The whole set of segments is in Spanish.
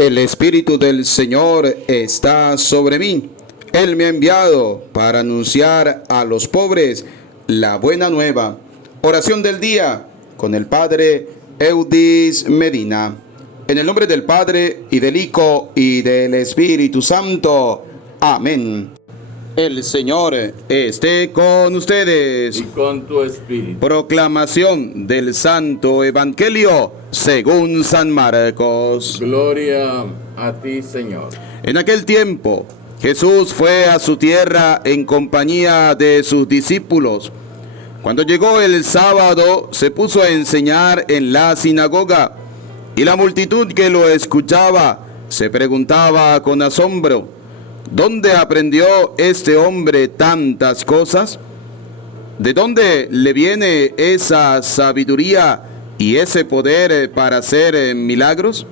El Espíritu del Señor está sobre mí. Él me ha enviado para anunciar a los pobres la buena nueva. Oración del día con el Padre Eudis Medina. En el nombre del Padre, y del Hijo, y del Espíritu Santo. Amén. El Señor esté con ustedes. Y con tu espíritu. Proclamación del Santo Evangelio según San Marcos. Gloria a ti, Señor. En aquel tiempo, Jesús fue a su tierra en compañía de sus discípulos. Cuando llegó el sábado, se puso a enseñar en la sinagoga, y la multitud que lo escuchaba se preguntaba con asombro: ¿dónde aprendió este hombre tantas cosas? ¿De dónde le viene esa sabiduría y ese poder para hacer milagros?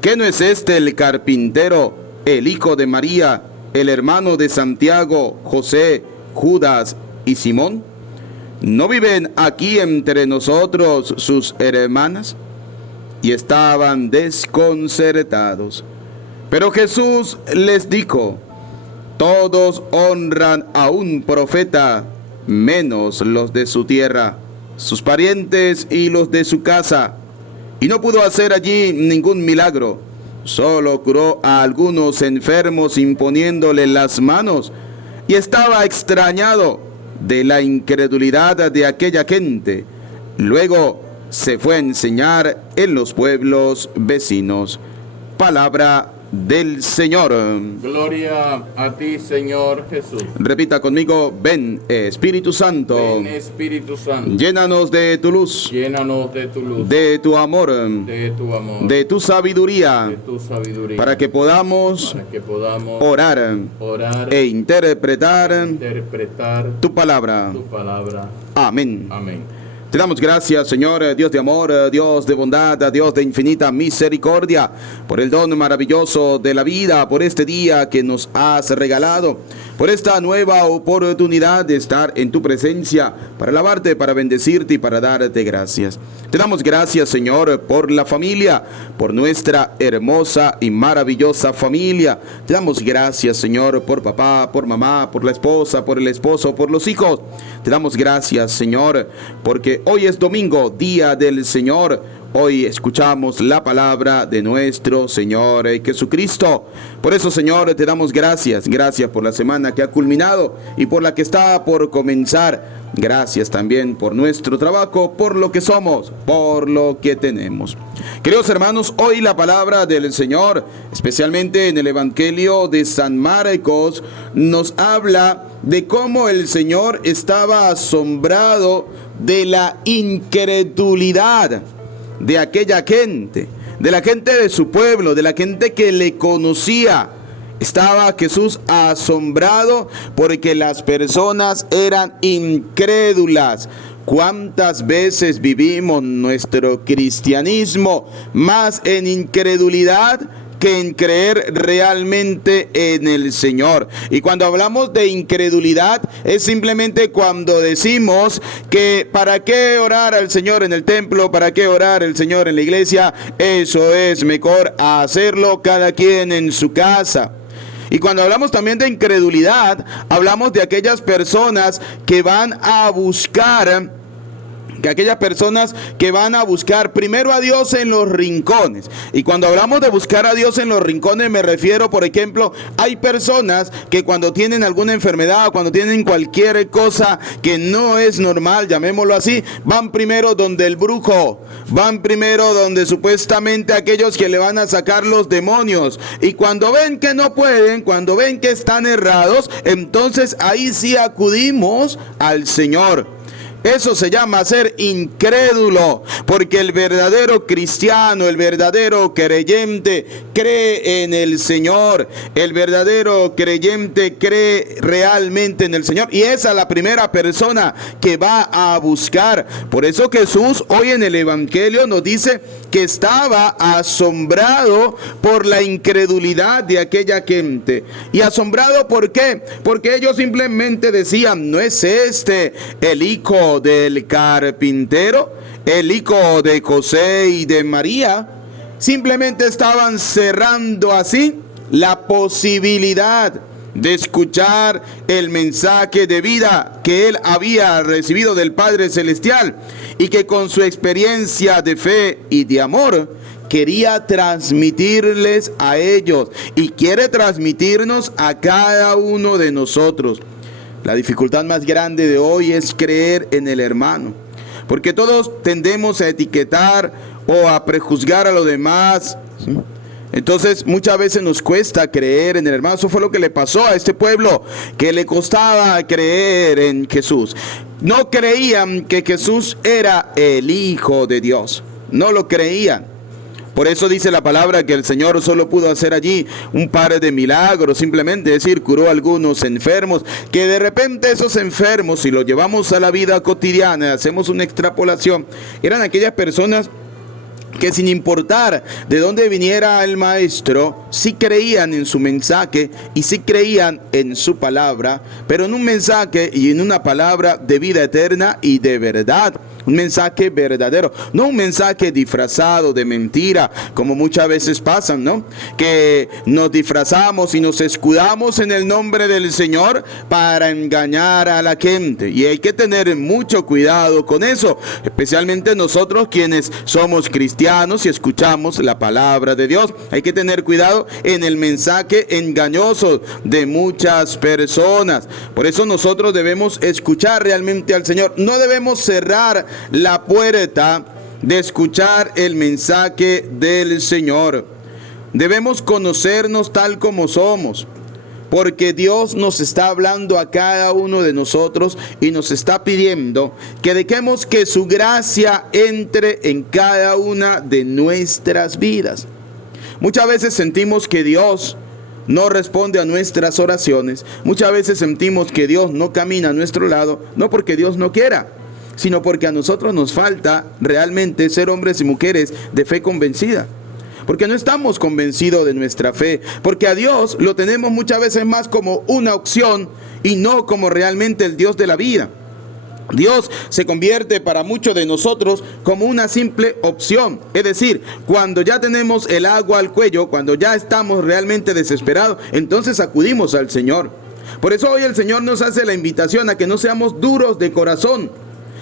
¿Qué no es este el carpintero, el hijo de María, el hermano de Santiago, José, Judas y Simón? ¿No viven aquí entre nosotros sus hermanas? Y estaban desconcertados. Pero Jesús les dijo: todos honran a un profeta, menos los de su tierra, sus parientes y los de su casa. Y no pudo hacer allí ningún milagro, solo curó a algunos enfermos imponiéndole las manos, y estaba extrañado de la incredulidad de aquella gente. Luego se fue a enseñar en los pueblos vecinos. Palabra del Señor. Gloria a ti, Señor Jesús. Repita conmigo: ven, Espíritu Santo. Ven, Espíritu Santo. Llénanos de tu luz, Llénanos de tu luz, de tu amor, de tu amor, de tu sabiduría, de tu sabiduría, para que podamos orar e interpretar tu palabra. Amén. Amén. Te damos gracias, Señor, Dios de amor, Dios de bondad, Dios de infinita misericordia, por el don maravilloso de la vida, por este día que nos has regalado, por esta nueva oportunidad de estar en tu presencia, para alabarte, para bendecirte y para darte gracias. Te damos gracias, Señor, por la familia, por nuestra hermosa y maravillosa familia. Te damos gracias, Señor, por papá, por mamá, por la esposa, por el esposo, por los hijos. Te damos gracias, Señor, porque hoy es domingo, día del Señor. Hoy escuchamos la palabra de nuestro Señor Jesucristo. Por eso, Señor, te damos gracias. Gracias por la semana que ha culminado y por la que está por comenzar. Gracias también por nuestro trabajo, por lo que somos, por lo que tenemos. Queridos hermanos, hoy la palabra del Señor, especialmente en el Evangelio de San Marcos, nos habla de cómo el Señor estaba asombrado de la incredulidad de aquella gente, de la gente de su pueblo, de la gente que le conocía. Estaba Jesús asombrado porque las personas eran incrédulas. ¿Cuántas veces vivimos nuestro cristianismo más en incredulidad que en creer realmente en el Señor? Y cuando hablamos de incredulidad, es simplemente cuando decimos que ¿para qué orar al Señor en el templo? ¿Para qué orar al Señor en la iglesia? Eso es mejor hacerlo cada quien en su casa. Y cuando hablamos también de incredulidad, hablamos de aquellas personas que van a buscar primero a Dios en los rincones. Y cuando hablamos de buscar a Dios en los rincones, me refiero, por ejemplo, hay personas que cuando tienen alguna enfermedad o cuando tienen cualquier cosa que no es normal, llamémoslo así, van primero donde el brujo, van primero donde supuestamente aquellos que le van a sacar los demonios. Y cuando ven que no pueden, cuando ven que están errados, entonces ahí sí acudimos al Señor. Eso se llama ser incrédulo, porque el verdadero cristiano, el verdadero creyente cree en el Señor. El verdadero creyente cree realmente en el Señor, y esa es la primera persona que va a buscar. Por eso Jesús hoy en el Evangelio nos dice que estaba asombrado por la incredulidad de aquella gente. ¿Y asombrado por qué? Porque ellos simplemente decían: ¿no es este el hijo del carpintero, el hijo de José y de María? simplemente estaban cerrando así la posibilidad de escuchar el mensaje de vida que él había recibido del Padre Celestial y que con su experiencia de fe y de amor quería transmitirles a ellos y quiere transmitirnos a cada uno de nosotros. La dificultad más grande de hoy es creer en el hermano, porque todos tendemos a etiquetar o a prejuzgar a los demás, ¿sí? Entonces muchas veces nos cuesta creer en el hermano. Eso fue lo que le pasó a este pueblo, que le costaba creer en Jesús. No creían que Jesús era el Hijo de Dios, no lo creían. Por eso dice la palabra que el Señor solo pudo hacer allí un par de milagros, simplemente, es decir, curó a algunos enfermos, que de repente esos enfermos, si los llevamos a la vida cotidiana, hacemos una extrapolación, eran aquellas personas que sin importar de dónde viniera el maestro, sí creían en su mensaje y sí creían en su palabra, pero en un mensaje y en una palabra de vida eterna y de verdad. Un mensaje verdadero, no un mensaje disfrazado de mentira, como muchas veces pasan, ¿no? Que nos disfrazamos y nos escudamos en el nombre del Señor para engañar a la gente. Y hay que tener mucho cuidado con eso, especialmente nosotros quienes somos cristianos y escuchamos la palabra de Dios. Hay que tener cuidado en el mensaje engañoso de muchas personas. Por eso nosotros debemos escuchar realmente al Señor. No debemos cerrar la puerta de escuchar el mensaje del Señor. Debemos conocernos tal como somos, porque Dios nos está hablando a cada uno de nosotros y nos está pidiendo que dejemos que su gracia entre en cada una de nuestras vidas. Muchas veces sentimos que Dios no responde a nuestras oraciones. Muchas veces sentimos que Dios no camina a nuestro lado, no porque Dios no quiera, sino porque a nosotros nos falta realmente ser hombres y mujeres de fe convencida. Porque no estamos convencidos de nuestra fe, porque a Dios lo tenemos muchas veces más como una opción y no como realmente el Dios de la vida. Dios se convierte para muchos de nosotros como una simple opción. Es decir, cuando ya tenemos el agua al cuello, cuando ya estamos realmente desesperados, entonces acudimos al Señor. Por eso hoy el Señor nos hace la invitación a que no seamos duros de corazón,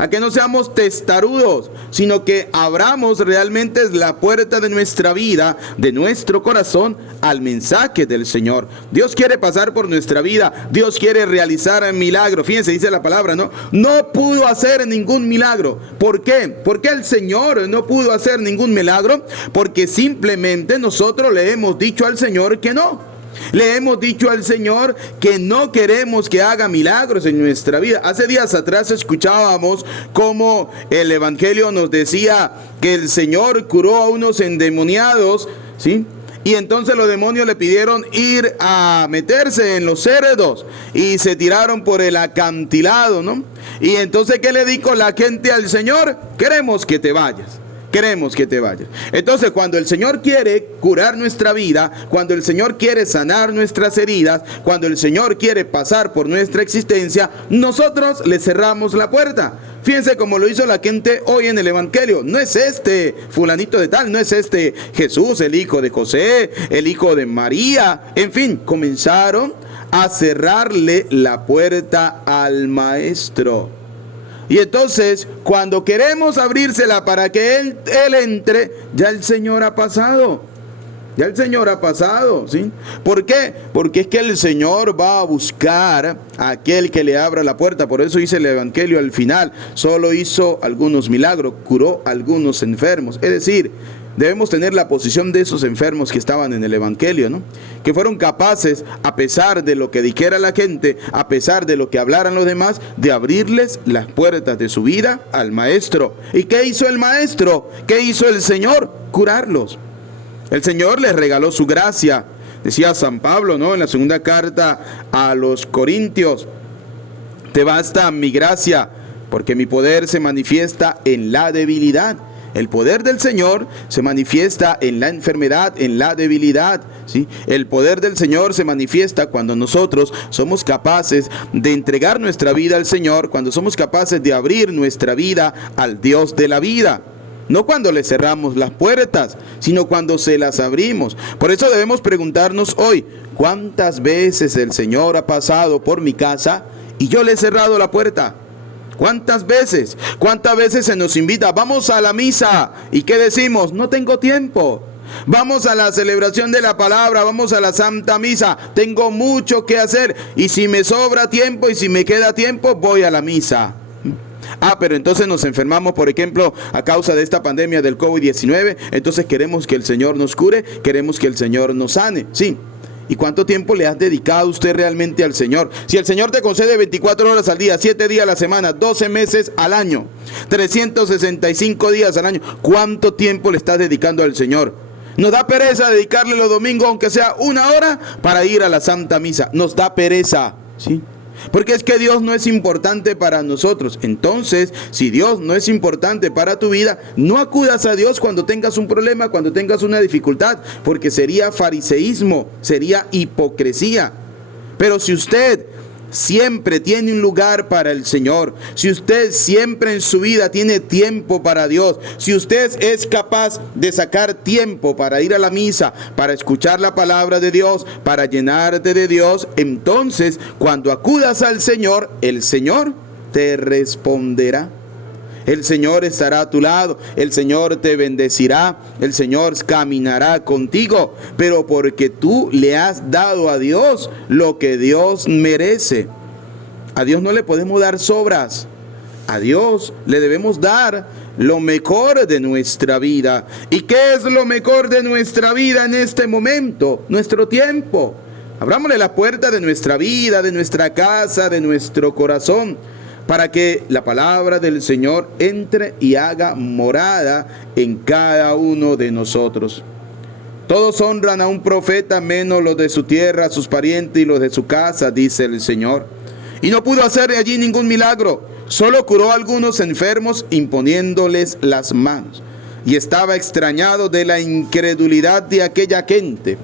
a que no seamos testarudos, sino que abramos realmente la puerta de nuestra vida, de nuestro corazón, al mensaje del Señor. Dios quiere pasar por nuestra vida, Dios quiere realizar milagros. Fíjense, dice la palabra, ¿no? No pudo hacer ningún milagro. ¿Por qué? ¿Por qué el Señor no pudo hacer ningún milagro? Porque simplemente nosotros le hemos dicho al Señor que no. Le hemos dicho al Señor que no queremos que haga milagros en nuestra vida. Hace días atrás escuchábamos cómo el Evangelio nos decía que el Señor curó a unos endemoniados, ¿sí? Y entonces los demonios le pidieron ir a meterse en los cerdos y se tiraron por el acantilado, ¿no? Y entonces, ¿qué le dijo la gente al Señor? Queremos que te vayas. Queremos que te vayas. Entonces, cuando el Señor quiere curar nuestra vida, cuando el Señor quiere sanar nuestras heridas, cuando el Señor quiere pasar por nuestra existencia, nosotros le cerramos la puerta. Fíjense cómo lo hizo la gente hoy en el Evangelio. No es este fulanito de tal, no es este Jesús, el hijo de José, el hijo de María. En fin, comenzaron a cerrarle la puerta al maestro. Y entonces, cuando queremos abrírsela para que él entre, ya el Señor ha pasado. Ya el Señor ha pasado, ¿sí? ¿Por qué? Porque es que el Señor va a buscar a aquel que le abra la puerta. Por eso dice el Evangelio al final. Solo hizo algunos milagros, curó a algunos enfermos. Es decir, debemos tener la posición de esos enfermos que estaban en el Evangelio, ¿no? Que fueron capaces, a pesar de lo que dijera la gente, a pesar de lo que hablaran los demás, de abrirles las puertas de su vida al Maestro. ¿Y qué hizo el Maestro? ¿Qué hizo el Señor? Curarlos. El Señor les regaló su gracia. Decía San Pablo, ¿no? En la segunda carta a los Corintios: te basta mi gracia, porque mi poder se manifiesta en la debilidad. El poder del Señor se manifiesta en la enfermedad, en la debilidad, ¿sí? El poder del Señor se manifiesta cuando nosotros somos capaces de entregar nuestra vida al Señor, cuando somos capaces de abrir nuestra vida al Dios de la vida. No cuando le cerramos las puertas, sino cuando se las abrimos. Por eso debemos preguntarnos hoy, ¿cuántas veces el Señor ha pasado por mi casa y yo le he cerrado la puerta? ¿Cuántas veces? ¿Cuántas veces se nos invita? Vamos a la misa. ¿Y qué decimos? No tengo tiempo. Vamos a la celebración de la palabra, vamos a la Santa Misa. Tengo mucho que hacer y si me sobra tiempo y si me queda tiempo, voy a la misa. Pero entonces nos enfermamos, por ejemplo, a causa de esta pandemia del COVID-19. Entonces queremos que el Señor nos cure, queremos que el Señor nos sane. Sí. ¿Y cuánto tiempo le has dedicado usted realmente al Señor? Si el Señor te concede 24 horas al día, 7 días a la semana, 12 meses al año, 365 días al año, ¿cuánto tiempo le estás dedicando al Señor? Nos da pereza dedicarle los domingos, aunque sea 1 hora, para ir a la Santa Misa. Nos da pereza, ¿sí? Porque es que Dios no es importante para nosotros. Entonces, si Dios no es importante para tu vida, no acudas a Dios cuando tengas un problema, cuando tengas una dificultad, porque sería fariseísmo, sería hipocresía. Pero si usted siempre tiene un lugar para el Señor, si usted siempre en su vida tiene tiempo para Dios, si usted es capaz de sacar tiempo para ir a la misa, para escuchar la palabra de Dios, para llenarte de Dios, entonces cuando acudas al Señor, el Señor te responderá. El Señor estará a tu lado, el Señor te bendecirá, el Señor caminará contigo, pero porque tú le has dado a Dios lo que Dios merece. A Dios no le podemos dar sobras, a Dios le debemos dar lo mejor de nuestra vida. ¿Y qué es lo mejor de nuestra vida en este momento? Nuestro tiempo. Abrámosle la puerta de nuestra vida, de nuestra casa, de nuestro corazón, para que la palabra del Señor entre y haga morada en cada uno de nosotros. Todos honran a un profeta, menos los de su tierra, sus parientes y los de su casa, dice el Señor. Y no pudo hacer allí ningún milagro, solo curó a algunos enfermos imponiéndoles las manos. Y estaba extrañado de la incredulidad de aquella gente.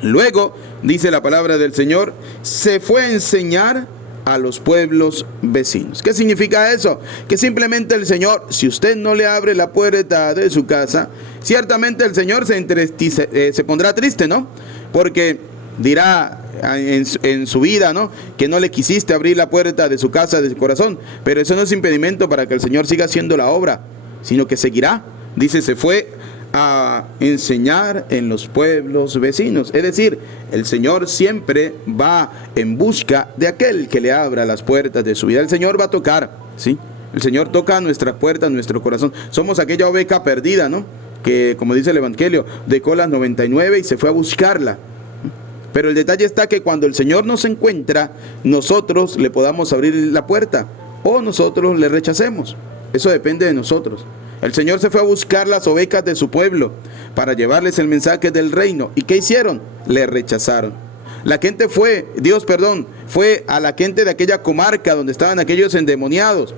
Luego, dice la palabra del Señor, se fue a enseñar a los pueblos vecinos. ¿Qué significa eso? Que simplemente el Señor, si usted no le abre la puerta de su casa, ciertamente el Señor se pondrá triste, ¿no? Porque dirá en su vida, ¿no?, que no le quisiste abrir la puerta de su casa, de su corazón. Pero eso no es impedimento para que el Señor siga haciendo la obra, sino que seguirá. Dice, se fue a enseñar en los pueblos vecinos. Es decir, el Señor siempre va en busca de aquel que le abra las puertas de su vida. El Señor va a tocar, ¿sí? El Señor toca nuestras puertas, nuestro corazón. Somos aquella oveja perdida, ¿no?, que, como dice el Evangelio, dejó las 99 y se fue a buscarla. Pero el detalle está que cuando el Señor nos encuentra, nosotros le podamos abrir la puerta o nosotros le rechacemos. Eso depende de nosotros. El Señor se fue a buscar las ovejas de su pueblo para llevarles el mensaje del reino. ¿Y qué hicieron? Le rechazaron. Fue a la gente de aquella comarca donde estaban aquellos endemoniados.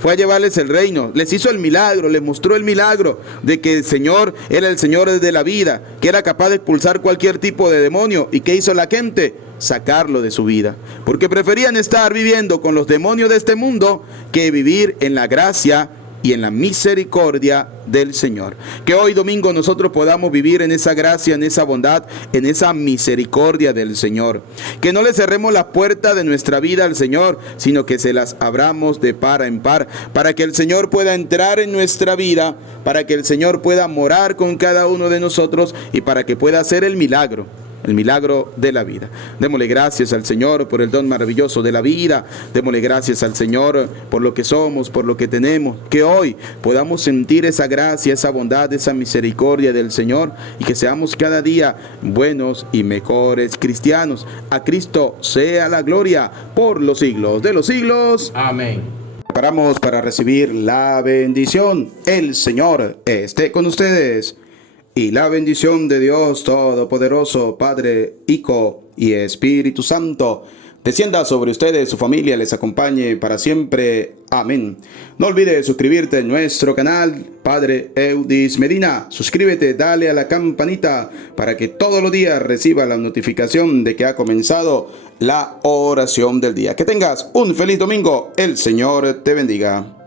Fue a llevarles el reino, les hizo el milagro, les mostró el milagro de que el Señor era el Señor de la vida, que era capaz de expulsar cualquier tipo de demonio. ¿Y qué hizo la gente? Sacarlo de su vida, porque preferían estar viviendo con los demonios de este mundo que vivir en la gracia y en la misericordia del Señor. Que hoy domingo nosotros podamos vivir en esa gracia, en esa bondad, en esa misericordia del Señor. Que no le cerremos la puerta de nuestra vida al Señor, sino que se las abramos de par en par, para que el Señor pueda entrar en nuestra vida, para que el Señor pueda morar con cada uno de nosotros y para que pueda hacer el milagro de la vida. Démosle gracias al Señor por el don maravilloso de la vida. Démosle gracias al Señor por lo que somos, por lo que tenemos. Que hoy podamos sentir esa gracia, esa bondad, esa misericordia del Señor y que seamos cada día buenos y mejores cristianos. A Cristo sea la gloria por los siglos de los siglos. Amén. Preparamos para recibir la bendición. El Señor esté con ustedes. Y la bendición de Dios Todopoderoso, Padre, Hijo y Espíritu Santo, descienda sobre ustedes, su familia, les acompañe para siempre. Amén. No olvides suscribirte en nuestro canal, Padre Eudis Medina. Suscríbete, dale a la campanita para que todos los días reciba la notificación de que ha comenzado la oración del día. Que tengas un feliz domingo. El Señor te bendiga.